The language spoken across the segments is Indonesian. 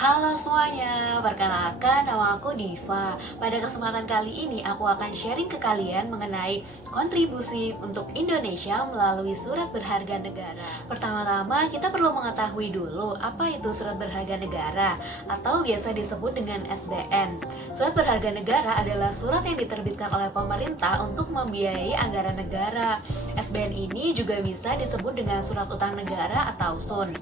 Halo semuanya, perkenalkan nama aku Diva. Pada kesempatan kali ini aku akan sharing ke kalian mengenai kontribusi untuk Indonesia melalui surat berharga negara. Pertama-tama kita perlu mengetahui dulu apa itu surat berharga negara atau biasa disebut dengan SBN. Surat berharga negara adalah surat yang diterbitkan oleh pemerintah untuk membiayai anggaran negara. SBN ini juga bisa disebut dengan surat utang negara atau SUN.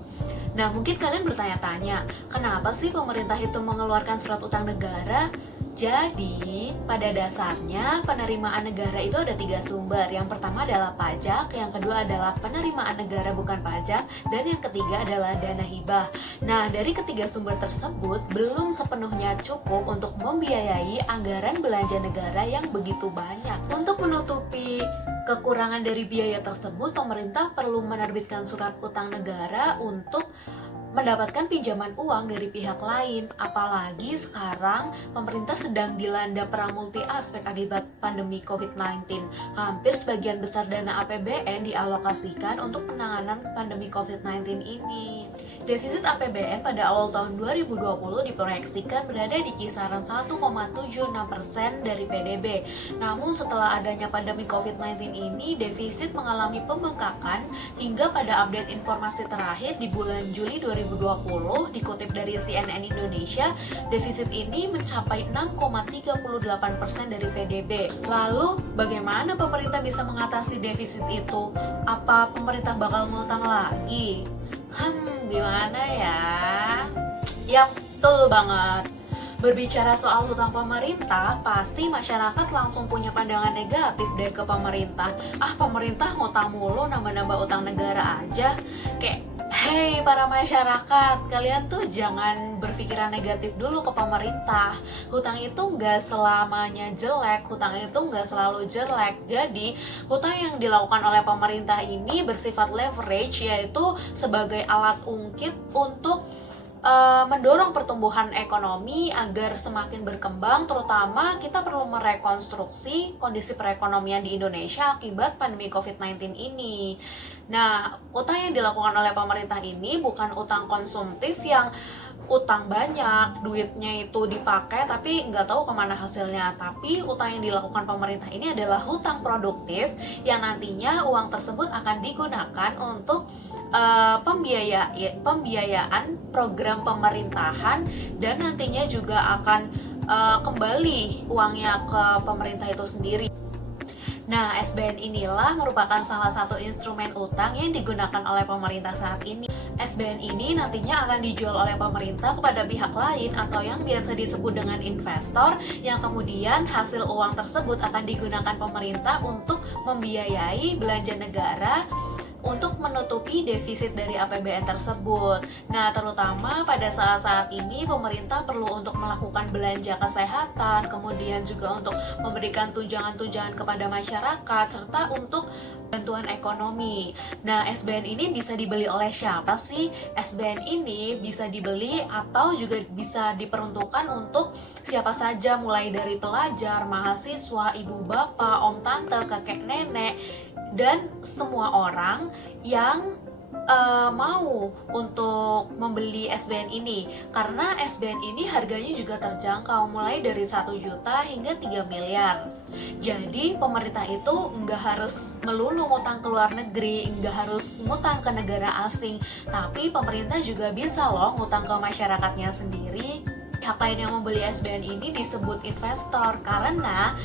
Nah, mungkin kalian bertanya-tanya, kenapa sih pemerintah itu mengeluarkan surat utang negara? Jadi, pada dasarnya penerimaan negara itu ada 3 sumber. Yang pertama adalah pajak, yang kedua adalah penerimaan negara bukan pajak, dan yang ketiga adalah dana hibah. Nah, dari ketiga sumber tersebut belum sepenuhnya cukup untuk membiayai anggaran belanja negara yang begitu banyak. Untuk menutupi kekurangan dari biaya tersebut, pemerintah perlu menerbitkan surat utang negara untuk mendapatkan pinjaman uang dari pihak lain. Apalagi sekarang pemerintah sedang dilanda perang multi aspek akibat pandemi COVID-19. Hampir sebagian besar dana APBN dialokasikan untuk penanganan pandemi COVID-19 ini. Defisit APBN pada awal tahun 2020 diproyeksikan berada di kisaran 1,76% dari PDB. Namun setelah adanya pandemi COVID-19 ini, defisit mengalami pembengkakan hingga pada update informasi terakhir di bulan Juli 2020, dikutip dari CNN Indonesia, defisit ini mencapai 6,38% dari PDB. Lalu, bagaimana pemerintah bisa mengatasi defisit itu? Apa pemerintah bakal ngutang lagi? Gimana ya? Yap, betul banget. Berbicara soal hutang pemerintah, pasti masyarakat langsung punya pandangan negatif deh ke pemerintah. Pemerintah ngutang mulu, nambah-nambah utang negara aja. Kayak, hey para masyarakat, kalian tuh jangan berpikiran negatif dulu ke pemerintah. Hutang itu nggak selamanya jelek, hutang itu nggak selalu jelek. Jadi, hutang yang dilakukan oleh pemerintah ini bersifat leverage, yaitu sebagai alat ungkit untuk mendorong pertumbuhan ekonomi agar semakin berkembang. Terutama kita perlu merekonstruksi kondisi perekonomian di Indonesia akibat pandemi COVID-19 ini. Nah, utang yang dilakukan oleh pemerintah ini bukan utang konsumtif yang utang banyak, duitnya itu dipakai tapi nggak tahu kemana hasilnya. Tapi utang yang dilakukan pemerintah ini adalah hutang produktif yang nantinya uang tersebut akan digunakan untuk pembiayaan program pemerintahan, dan nantinya juga akan kembali uangnya ke pemerintah itu sendiri. Nah, SBN inilah merupakan salah satu instrumen utang yang digunakan oleh pemerintah saat ini. SBN ini nantinya akan dijual oleh pemerintah kepada pihak lain atau yang biasa disebut dengan investor, yang kemudian hasil uang tersebut akan digunakan pemerintah untuk membiayai belanja negara untuk menutupi defisit dari APBN tersebut. Nah, terutama pada saat-saat ini pemerintah perlu untuk melakukan belanja kesehatan, kemudian juga untuk memberikan tunjangan-tunjangan kepada masyarakat, serta untuk bantuan ekonomi. Nah, SBN ini bisa dibeli oleh siapa sih? SBN ini bisa dibeli atau juga bisa diperuntukkan untuk siapa saja, mulai dari pelajar, mahasiswa, ibu bapak, om tante, kakek nenek, dan semua orang yang mau untuk membeli SBN ini, karena SBN ini harganya juga terjangkau, mulai dari 1 juta hingga 3 miliar. Jadi pemerintah itu nggak harus melulu ngutang ke luar negeri, nggak harus ngutang ke negara asing, tapi pemerintah juga bisa loh ngutang ke masyarakatnya sendiri. Pihak lain yang membeli SBN ini disebut investor, karena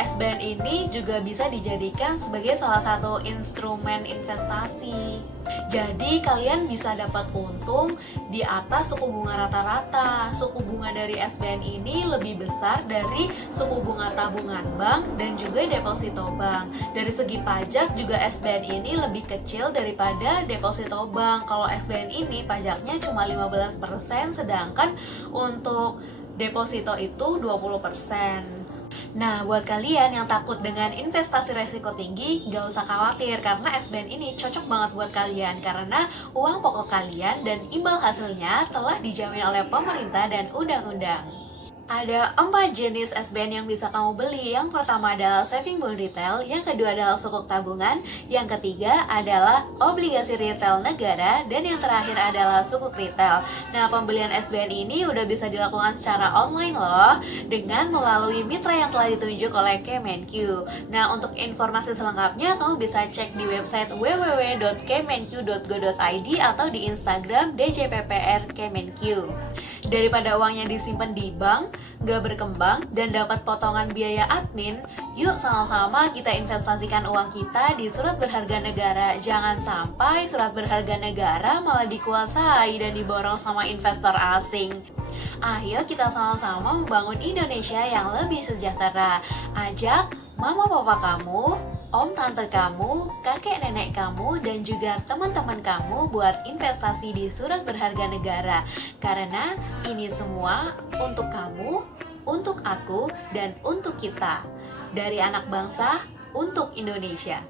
SBN ini juga bisa dijadikan sebagai salah satu instrumen investasi. Jadi kalian bisa dapat untung di atas suku bunga rata-rata. Suku bunga dari SBN ini lebih besar dari suku bunga tabungan bank dan juga deposito bank. Dari segi pajak juga SBN ini lebih kecil daripada deposito bank. Kalau SBN ini pajaknya cuma 15%, sedangkan untuk deposito itu 20%. Nah, buat kalian yang takut dengan investasi resiko tinggi, gak usah khawatir, karena SBN ini cocok banget buat kalian, karena uang pokok kalian dan imbal hasilnya telah dijamin oleh pemerintah dan undang-undang. Ada 4 jenis SBN yang bisa kamu beli. Yang pertama adalah saving bond retail, yang kedua adalah sukuk tabungan, yang ketiga adalah obligasi retail negara, dan yang terakhir adalah sukuk retail. Nah, pembelian SBN ini udah bisa dilakukan secara online loh, dengan melalui mitra yang telah ditunjuk oleh Kemenq. Nah, untuk informasi selengkapnya kamu bisa cek di website www.kemenq.go.id atau di Instagram DJPPR Kemenq. Daripada uangnya disimpan di bank, gak berkembang, dan dapat potongan biaya admin, yuk sama-sama kita investasikan uang kita di surat berharga negara. Jangan sampai surat berharga negara malah dikuasai dan diborong sama investor asing. Ayo kita sama-sama membangun Indonesia yang lebih sejahtera. Ajak mama papa kamu, om tante kamu, kakek nenek kamu, dan juga teman-teman kamu buat investasi di surat berharga negara. Karena ini semua untuk kamu, untuk aku, dan untuk kita. Dari anak bangsa untuk Indonesia.